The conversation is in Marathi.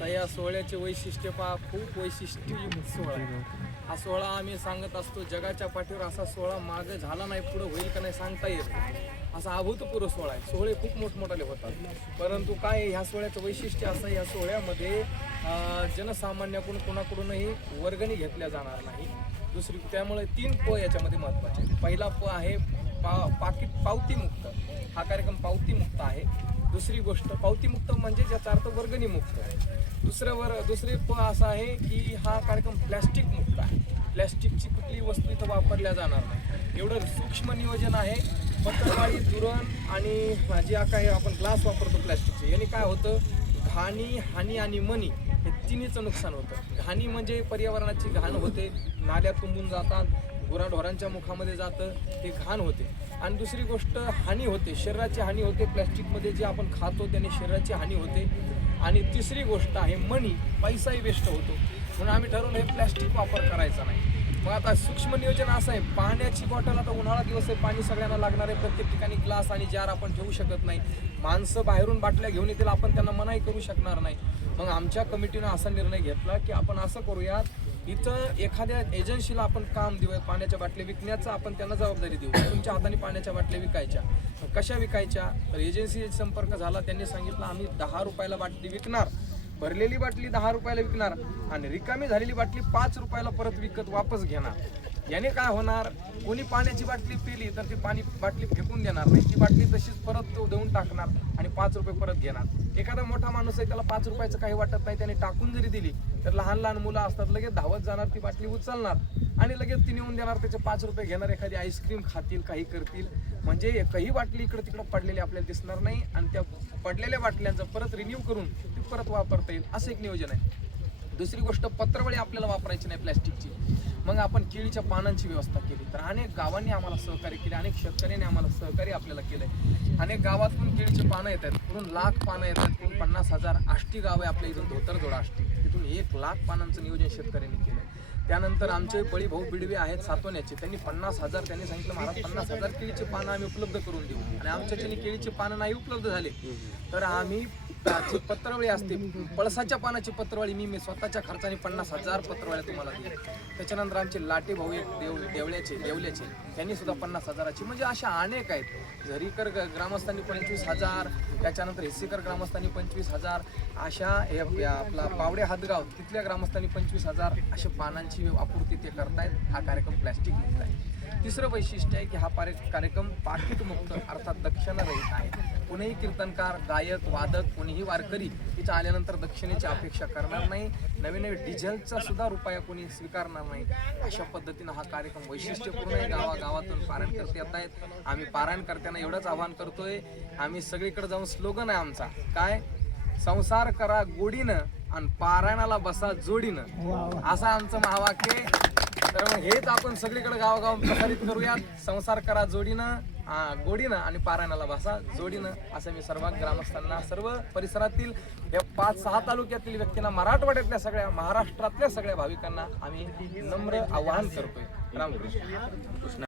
आता या सोहळ्याचे वैशिष्ट्य पहा, खूप वैशिष्ट्ययुक्त सोहळा आहे हा सोहळा. आम्ही सांगत असतो जगाच्या पाठीवर असा सोहळा मागे झाला नाही, पुढे होईल का नाही सांगता येत नाही. असा अभूतपूर्व सोहळा आहे. सोहळे खूप मोठमोठाले होतात, परंतु काय ह्या सोहळ्याचं वैशिष्ट्य असं, या सोहळ्यामध्ये जनसामान्याकडून कोणाकडूनही वर्गणी घेतल्या जाणार नाही. दुसरी त्यामुळे 3 प याच्यामध्ये महत्त्वाचे. पहिला प आहे पावतीमुक्त. हा कार्यक्रम पावतीमुक्त आहे. दुसरी गोष्ट पावतीमुक्त म्हणजे ज्याचा अर्थ वर्गणीमुक्त आहे. दुसरे प असं आहे की हा कार्यक्रम प्लॅस्टिक मुक्त आहे. प्लॅस्टिकची कुठलीही वस्तू इथं वापरल्या जाणार नाही, एवढं सूक्ष्म नियोजन आहे. पत्रवाळी, दुरण आणि जे काही आपण ग्लास वापरतो प्लॅस्टिकचे, याने काय होतं, घाणी, हानी आणि मनी हे तिन्हीचं नुकसान होतं. घाणी म्हणजे पर्यावरणाची घाण होते, नाल्या तुंबून जातात, गुराढोरांच्या मुखामध्ये जातं, ते घाण होते. आणि दुसरी गोष्ट हानी होते, शरीराची हानी होते. प्लॅस्टिकमध्ये जे आपण खातो त्याने शरीराची हानी होते. आणि तिसरी गोष्ट आहे मनी, पैसाही वेस्ट होतो. म्हणून आम्ही ठरवलं हे प्लॅस्टिक वापर करायचा नाही. मग आता सूक्ष्म नियोजन असं आहे, पाण्याची बॉटल, आता उन्हाळा दिवस आहे, पाणी सगळ्यांना लागणार आहे. प्रत्येक ठिकाणी ग्लास आणि जार आपण ठेवू शकत नाही. माणसं बाहेरून बाटल्या घेऊन येतील, आपण त्यांना मनाई करू शकणार नाही. मग आमच्या कमिटीनं असा निर्णय घेतला की आपण असं करूयात, इथं एखाद्या एजन्सीला आपण काम देऊया, पाण्याच्या बाटल्या विकण्याचं आपण त्यांना जबाबदारी देऊ. तुमच्या हाताने पाण्याच्या बाटल्या विकायच्या. कशा विकायच्या, तर एजन्सी संपर्क झाला, त्यांनी सांगितलं आम्ही 10 रुपयाला बाटली विकणार, भरलेली बाटली 10 रुपयाला विकणार आणि रिकामी झालेली बाटली 5 रुपयाला परत विकत वापस घेणार. याने काय होणार, कोणी पाण्याची बाटली पिली तर ती बाटली फेकून देणार नाही, ती बाटली तशीच परत तो देऊन टाकणार आणि 5 रुपये परत घेणार. एखादा मोठा माणूस आहे, त्याला 5 रुपयाचं काही वाटत नाही, त्याने टाकून जरी दिली तर लहान लहान मुलं असतात, लगेच धावत जाणार, ती बाटली उचलणार आणि लगेच ती नेऊन देणार, त्याचे 5 रुपये घेणार, एखादी आईस्क्रीम खातील, काही करतील. म्हणजे एकही बाटली इकडं तिकडं पडलेली आपल्याला दिसणार नाही आणि त्या पडलेल्या बाटल्यांचं परत रिन्यू करून ती परत वापरता येईल, असं एक नियोजन आहे. दुसरी गोष्ट, पत्रवळी आपल्याला वापरायची नाही प्लॅस्टिकची. मग आपण केळीच्या पानांची व्यवस्था केली. तर अनेक गावांनी आम्हाला सहकार्य केले, अनेक शेतकऱ्यांनी आम्हाला सहकार्य आपल्याला केलंय. अनेक गावातून केळीचे पानं येतात, कुठून 1,00,000 पानं येतात, कुठून 50,000. आष्टी गाव आहे आपल्या इथून, धोतरजोडा आष्टी, तिथून 1,00,000 पानांचं नियोजन शेतकऱ्यांनी केलं. त्यानंतर आमचे बळीभाऊ बिडवे आहेत सातवण्याचे, त्यांनी 50,000, त्यांनी सांगितलं महाराज 50,000 केळीची पानं आम्ही उपलब्ध करून देऊ. आणि आमच्याच्याने केळीची पानं नाही उपलब्ध झाले तर आम्ही जी पत्रवळी असते, पळसाच्या पानाची पत्रवळी मी स्वतःच्या खर्चाने 50,000 पत्रवळ्या तुम्हाला दिल्या. त्याच्यानंतर आमचे लाटे भाऊ एक देवल्याचे त्यांनी सुद्धा 50,000ची. म्हणजे अशा अनेक आहेत. झरीकर ग्रामस्थांनी 25,000, त्याच्यानंतर हिस्सेकर ग्रामस्थांनी 25,000, अशा आपला पावडे हातगाव तिथल्या ग्रामस्थांनी 25,000 अशा पानांची आपूर्ती ते करतायत. हा कार्यक्रम प्लॅस्टिक मुक्त आहे. तिसरं वैशिष्ट्य आहे की हा कार्यक्रम पाकिटमुक्त अर्थात दक्षिणारहित आहे. कोणीही कीर्तनकार, गायक, वादक, कोणीही वारकरी इथं आल्यानंतर दक्षिणेची अपेक्षा करणार नाही. नवीन डिझेलचा सुद्धा रुपया कोणी स्वीकारणार नाही. अशा पद्धतीनं हा कार्यक्रम वैशिष्ट्यपूर्ण आहे. गावागावातून पारायण करते येत आहेत. आम्ही पारायण करताना एवढंच आवाहन करतोय, आम्ही सगळीकडे जाऊन स्लोगन आहे आमचा, काय, संसार करा गोडीनं आणि पारायणाला बसा जोडीनं, असं आमचं महावाक्य. तर मग हेच आपण सगळीकडे गावागाव प्रसारित करूयात. संसार करा गोडीनं आणि पारायणाला बसा जोडीनं, असं मी सर्व ग्रामस्थांना, सर्व परिसरातील या 5-6 तालुक्यातील व्यक्तींना, मराठवाड्यातल्या सगळ्या, महाराष्ट्रातल्या सगळ्या भाविकांना आम्ही नम्र आवाहन करतोय. रामकृष्ण.